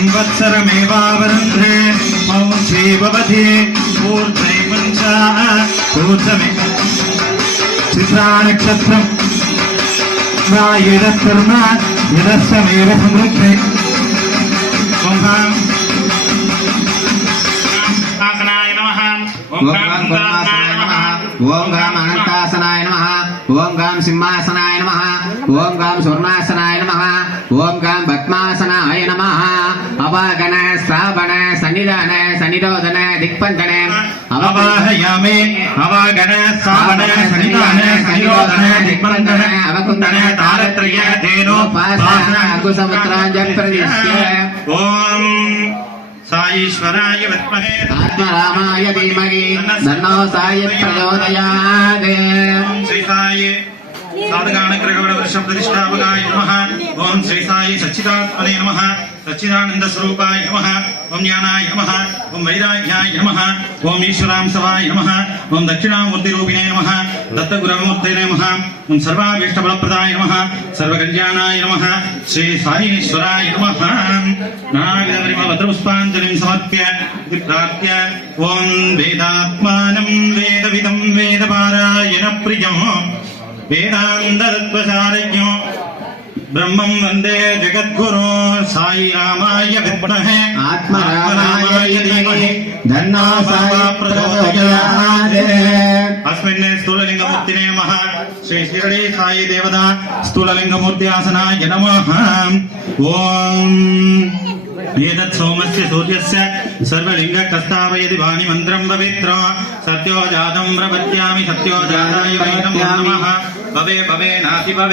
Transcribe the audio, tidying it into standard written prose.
संवत्सरमेवावरुन्धे मौंसी भवति ऊर्ध्वैवञ्चा ऊर्ध्वमे चित्रानक्षत्रम् यदस्कर्म यदस्समेव समृद्धे ओम गाम अनंतासनाय नमः ओम गाम सिंहासनाय नमः ओम गाम स्वर्णासनाय नमः ओम गाम पद्मासनाय नमः अवागण श्रावण सन्निधान सन्निरोधन दिक्पंदन अवाहयामि अवागण श्रावण सन्निधान सन्निरोधन दिक्पंदन अवकुंदन तारत्रय धेनोपासन कुसमुद्रांजन प्रदिश्य ओम साईश्वराय विद्महे आत्मरामाय धीमहि तन्नो साई प्रचोदयात् श्री साई साधकानुग्रहवड वृक्ष प्रतिष्ठापकाय नमः ओम श्री साई सच्चिदात्मने नमः सच्चिदानंद स्वरूपाय नमः ओम ज्ञानाय नमः ओम वैराग्याय नमः ओम ईश्वरांशवाय नमः ओम दक्षिणामूर्ति रूपिणे नमः दत्तगुरुमूर्तये नमः ओम सर्वाभीष्ट फलप्रदाय नमः सर्वकल्याणाय नमः श्री साईश्वराय नमः नागरिकवस्त्रांजलिं समर्प्य प्रार्थ्य ओम वेदात्मानं वेदविदं वेदपारायण प्रियं वेदान्ततत्त्वसारज्ञो ब्रह्मं वन्दे जगद्गुरो साई रामाय विद्महे आत्मरामाय धीमहि तन्नो साई प्रचोदयात् अस्मिन् स्थूललिंगमूर्तिने नमः श्री शिरडी साई देवता स्थूललिंगमूर्ति आसनाय नमः ओम एतत् सोमस्य सूर्यस्य सर्वलिंगकस्तावयति वाणि मन्त्रं पवित्र सत्यो जातं प्रपद्यामि सत्यो जाताय वै नमो नमः भवे भवे नाति भवे